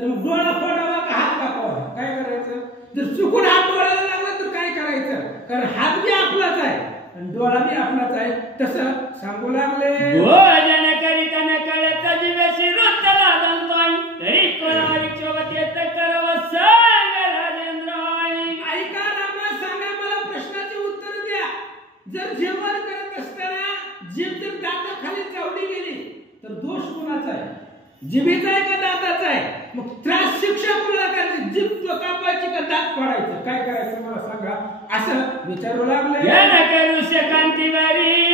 तर मग डोळा फोडावा का हात कापावा, काय करायचं? जर चुकून हात डोळ्याला लागला तर काय करायचं? कारण हात बी आपलाच आहे आणि डोळा बी आपलाच आहे. तसं सांगू लागले, भोजन करीत न कळत जीवेशी रुतला दंतोय, तरी कोणारी चोवत येत करव सांग राजेंद्रोय. ऐका रामा, सांगा मला, प्रश्नाचे उत्तर द्या. जर जेवण करत असताना जीभ जर दाताखाली चावली गेली तर दोष कोणाचा आहे? जिभेचा आहे का दाताचा आहे? मग त्रास शिक्षा कोणाला करायची? जीभ कापायची का दात फोडायचं? काय करायचं मला सांगा, असं विचारू लागले. या न करू शकांती वारी